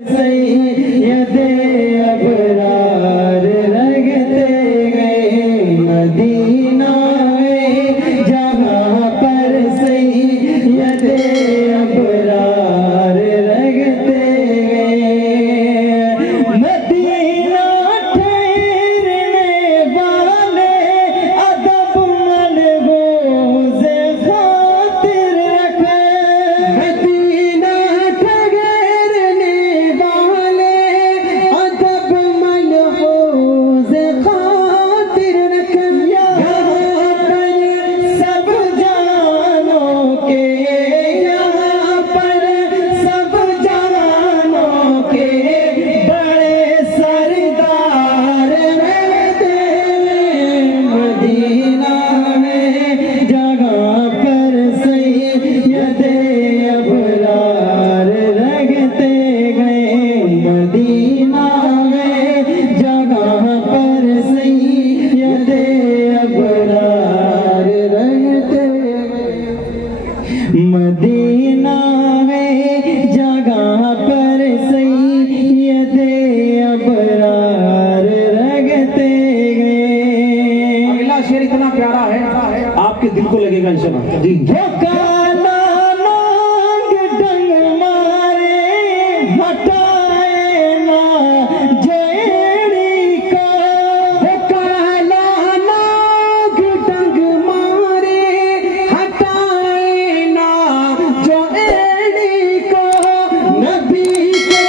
सैयदे अबरार रगते गए मदीना में, जहाँ पर सैयदे अबरार रगते गए। मदीना ठहरने वाले अदब मनगोज़ खातिर रखे। मदीना ठहरने वाले अदब मनगोज़ खातिर रखे। यहाँ पर सब जानों के, यहाँ पर सब जानों के बड़े सरदार रहते हैं। मदीना में जगह पर सैयदे अबरार रगते गए। मदीना में जगह पर सैयदे अबरार रगते गए। मदीना में जगह पर सैयदे अबरार रगते गए। अगला शेर इतना प्यारा है आपके दिल को लगेगा इंशाल्लाह। जी वो काला नाग डंग मारे हटाए ना जेड़ी का। वो काला नाग डंग मारे हटाए ना जेड़ी को। नबी के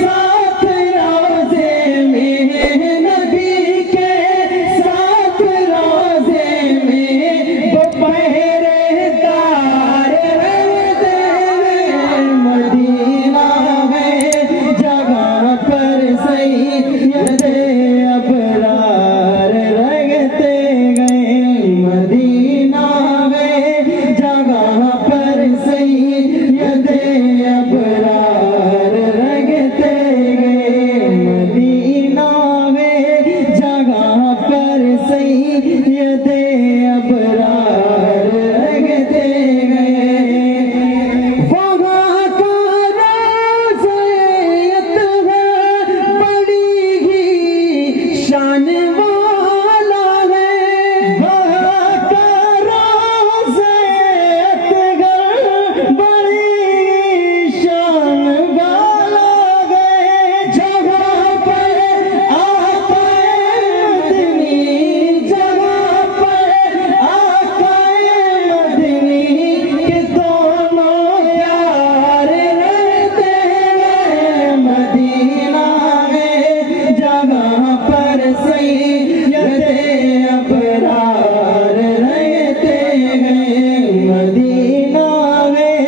साथ रोज़े में, नबी के साथ रोज़े में वो पहरेदार रहते हैं। मदीना में जगह पर सैयदे अबरार रगते गए। मदीना में जगह पर सैयदे अबरार रगते गए। मदीना में जगह पर सैयदे अबरार रगते गए। वहाँ का रोज़े अतहर बड़ी ही शान वाला है। वहाँ का रोज़े अतहर बड़ी शान वाला है। जहाँ पर आकाए मदनी, जहाँ पर आकाए मदनी के दोनों प्यार रहते हैं। मदीना में जगह पर सैयदे अबरार रहते हैं। मदीना में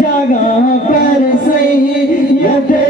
जगह पर सैयदे